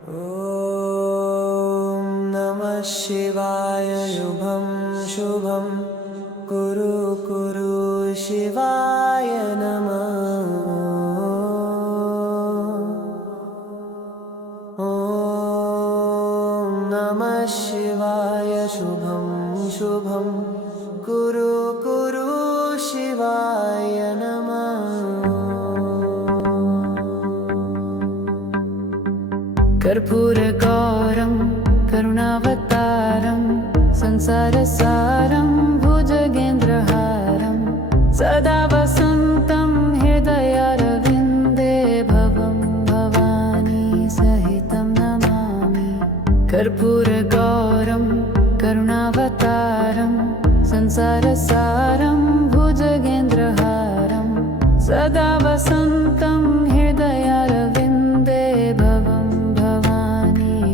ॐ नमः शिवाय शुभं शुभं कुरु कुरु शिवाय नमः। ॐ नमः शिवाय शुभं शुभं कुरु कुरु शिवाय नमः। कर्पूरगौरं करुणावतारं संसारसारं भुजगेन्द्रहारं सदा वसन्तं हृदयारविन्दे भवं भवानी सहितं नमामि। कर्पूरगौरं करुणावतारं संसारसारं भुजगेन्द्रहारं सदा वसन्तं हृदयारविन्दे भवं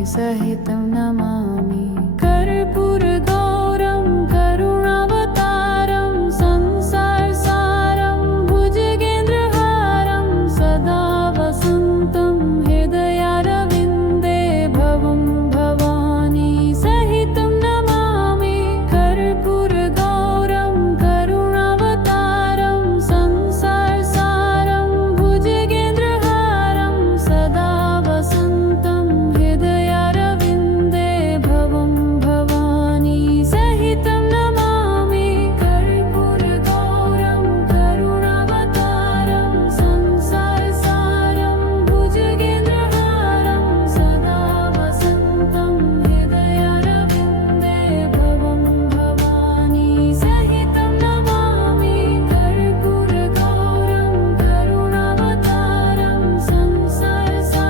सहितं नमामि। कर्पूरगौरं करुणावतारं संसारसारं भुजगेन्द्रहारं सदा वसन्तं हृदयारविन्दे भवं भवानी सहितं नमामि। कर्पूरगौरं करुणावतारं संसारसारं भुजगेन्द्रहारं सदा वसन्तं सहितं नमामि। कर्पूरगौरं करुणावतारं संसारसारं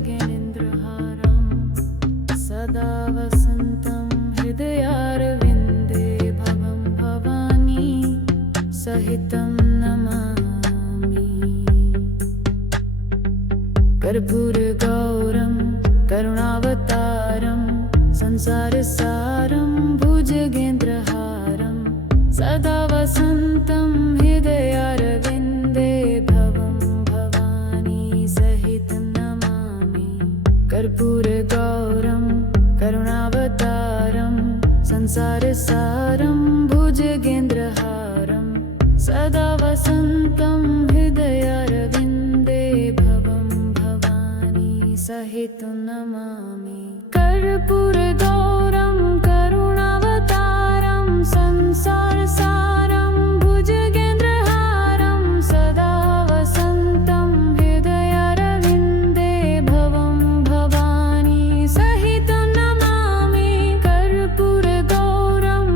भुजगेन्द्रहारं सदा वसन्तं हृदयारविन्दे भवं भवानी सहितं नमामि। कर्पूरगौरं करुणावतारं संसारसारं भुजगेन्द्रहारं सदा वसन्तं हृदयारविन्दे भवं भवानी सहितं नमामि। कर्पूरगौरं करुणावतारं संसारसारं भुजगेन्द्रहारं सदा वसन्तं हृदयारविन्दे भवं भवानी सहितं नमामि। कर्पूरगौरं करुणावतारं संसारसारं भुजगेन्द्रहारं सदा वसन्तं हृदयारविन्दे भवं भवानी सहितं नमामि। कर्पूरगौरं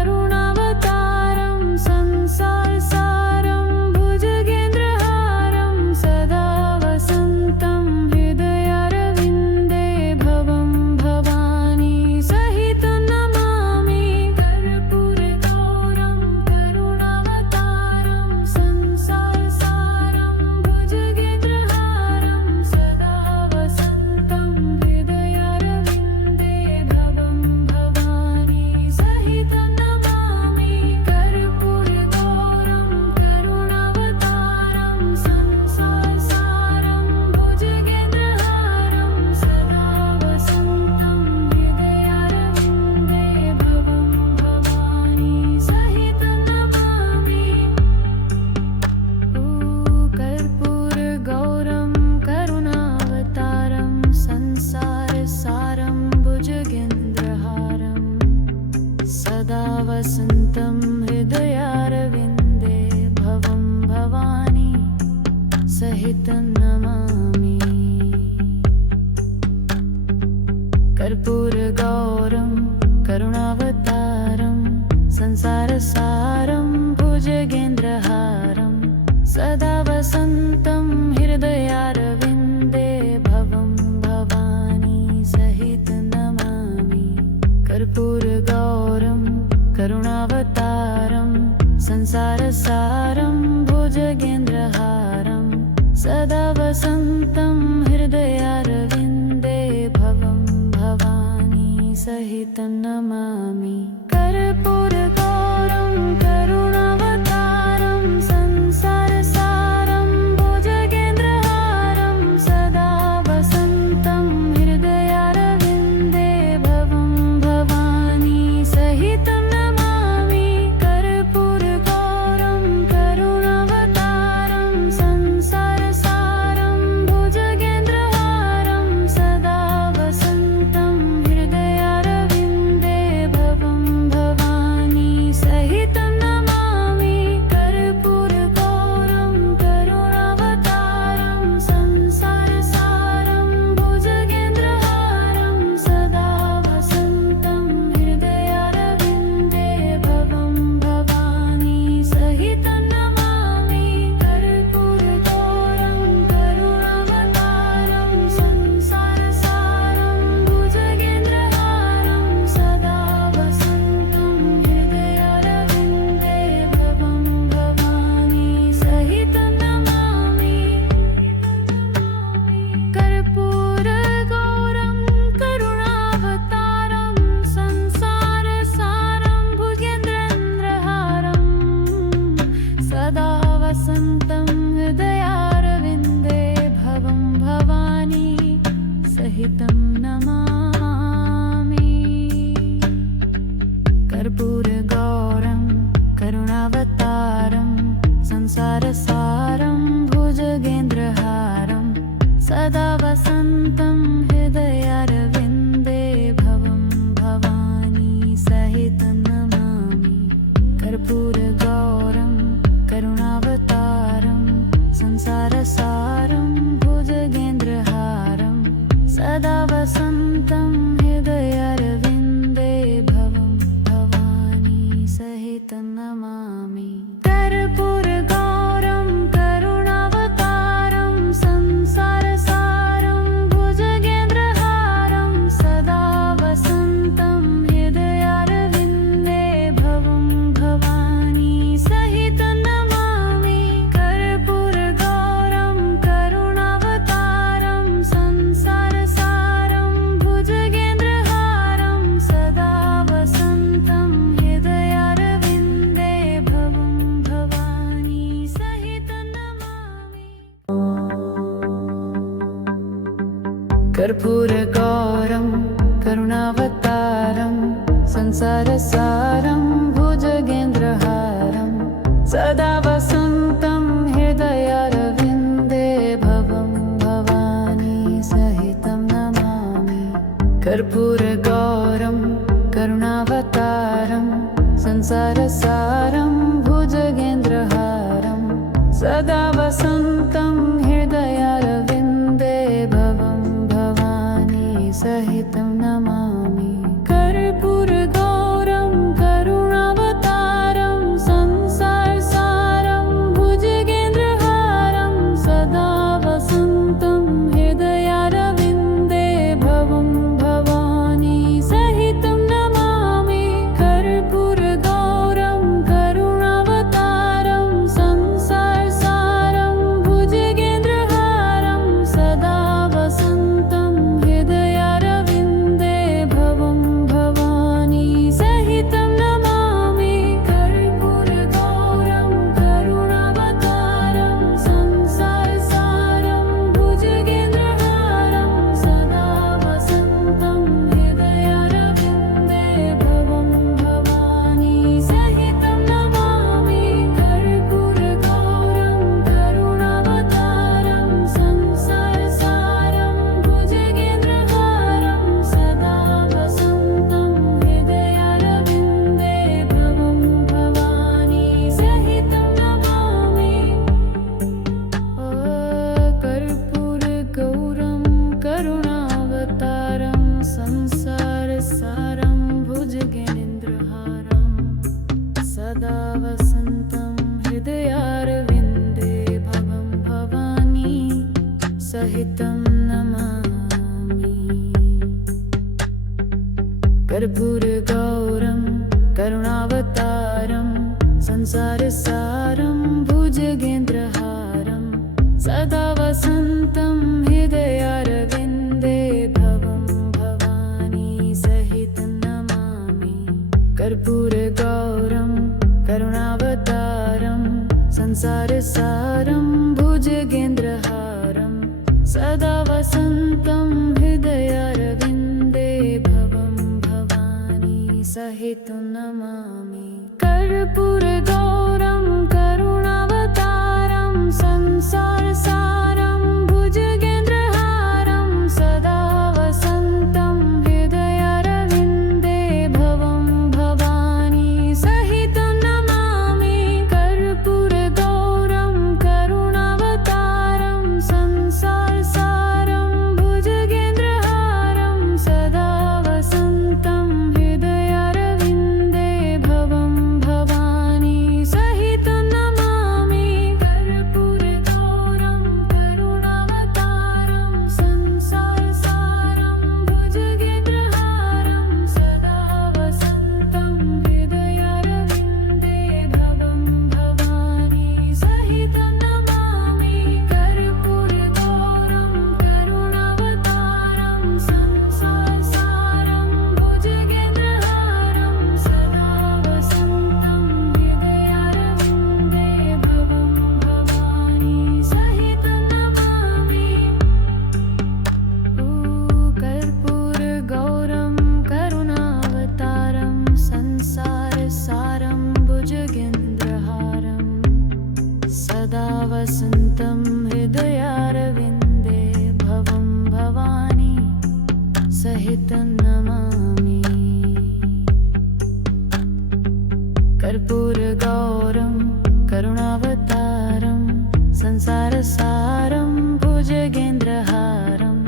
करुणावतारं संसारसारं भुजगेन्द्रहारं सदा वसन्तं हृदयारविन्दे भवं भवानी सहितं नमामि। कर्पूरगौरं करुणावतारं संसारसारं भुजगेन्द्रहारं सदा वसन्तं हृदयारविन्दे भवं भवानी सहितं नमामि। कर्पूरगौरं करुणावतारं संसारसारं भुजगेन्द्रहारं सदा वसन्तं हृदयारविन्दे भवं भवानी सहितं नमामि। कर्पूरगौरं करुणावतारं संसारसारं भुजगेन्द्रहारं सदा वसन्तं हृदयारविन्दे भवं भवानी सहितं नमामि। कर्पूरगौरं करुणावतारं संसारसारं संसारसारं भुजगेन्द्रहारं सदा वसन्तं हृदयारविन्दे भवं भवानी सहितं नमामि कर्पूरगौरं करुणावतारं संसारसारं भुजगेन्द्रहारं सदा वसन्तं हृदयारविन्दे भवं भवानी सहितं नमामि कर्पूरगौरं करुणावतारं संसारसारं भुजगेन्द्रहारं सदा वसन्तं हृदयारविन्दे भवं भवानी सहितं नमामि कर्पूरगौरं करुणावतारं संसारसारं भुजगेन्द्रहारं सदा वसन्तं हृदयारविन्दे भवं भवानी सहितं नमामि कर्पूरगौरं करुणावतारं संसारसारं भुजगेन्द्रहारं सदा वसन्तं हृदयारविन्दे भवं भवानी सहितं नमामि कर्पूरगौरं करुणावतारं संसारसारं भुजगेन्द्रहारं सदा वसन्तं हृदयारविन्दे भवं भवानी सहितं नमामि कर्पूरगौरं करुणावतारं संसारसारं भुजगेन्द्रहारं सदा वसन्तं हृदयारविन्दे भवं भवानी सहितं नमामि कर्पूरगौरं करुणावतारं संसारसारं भुजगेन्द्रहारं सदा वसन्तं हृदयारविन्दे भवं भवानी सहितं नमामि कर्पूरगौरं करुणावतारं संसारसारं भुजगेन्द्रहारं सदा वसन्तं हृदयारविन्दे भवं भवानी सहितं नमामि कर्पूरगौरं करुणावतारं संसारसारं भुजगेन्द्रहारं सदा वसन्तं हृदयारविन्दे भवं भवानी सहितं नमामि कर्पूरगौरं करुणावतारं संसारसारं भुजगेन्द्रहारं सदा वसन्तं हृदयारविन्दे भवं भवानी सहितं नमामि कर्पूरगौरं करुणावतारं संसारसारं भुजगेन्द्रहारं सदा वसन्तं हृदयारविन्दे भवं भवानी सहितं नमामि कर्पूरगौरं करुणावतारं संसारसारं भुजगेन्द्रहारं सदा वसन्तं हृदयारविन्दे भवं भवानी सहितं नमामि कर्पूरगौरं करुणावतारं संसारसारं भुजगेन्द्रहारं सदा वसन्तं हृदयारविन्दे भवं भवानी सहितं नमामि कर्पूरगौरं करुणावतारं संसारसारं भुजगेन्द्रहारं सदा वसन्तं हृदयारविन्दे भवं भवानी सहितं नमामि कर्पूरगौरं करुणावतारं संसारसारं भुजगेन्द्रहारं सदा वसन्तं हृदयारविन्दे भवं भवानी सहितं नमामि कर्पूरगौरं करुणावतारं संसारसारं भुजगेन्द्रहारं सदा वसन्तं हृदयारविन्दे भवं भवानी सहितं नमामि कर्पूरगौरं करुणावतारं संसारसारं सदा वसन्तं हृदयारविन्दे भवं भवानी सहितं नमामि। कर्पूरगौरं करुणावतारं संसारसारं भुजगेन्द्रहारं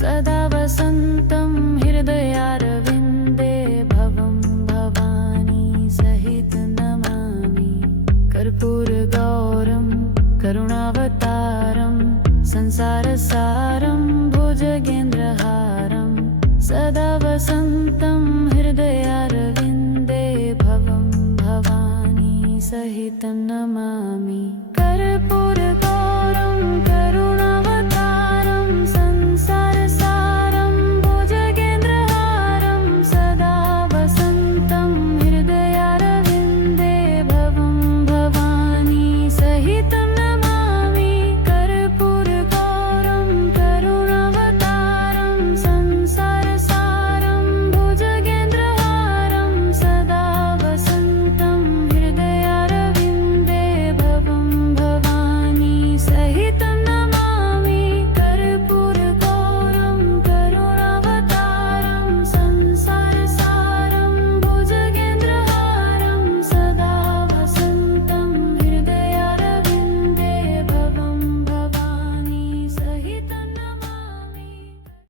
सदा वसन्तं हृदयारविन्दे भवं भवानी सहितं नमामि। कर्पूरगौरं करुणावतारं संसारसारं भुजगेन्द्रहारं सदा वसन्तं हृदयारविन्दे भवं भवानी सहितं नमामि। कर्पूरगौरं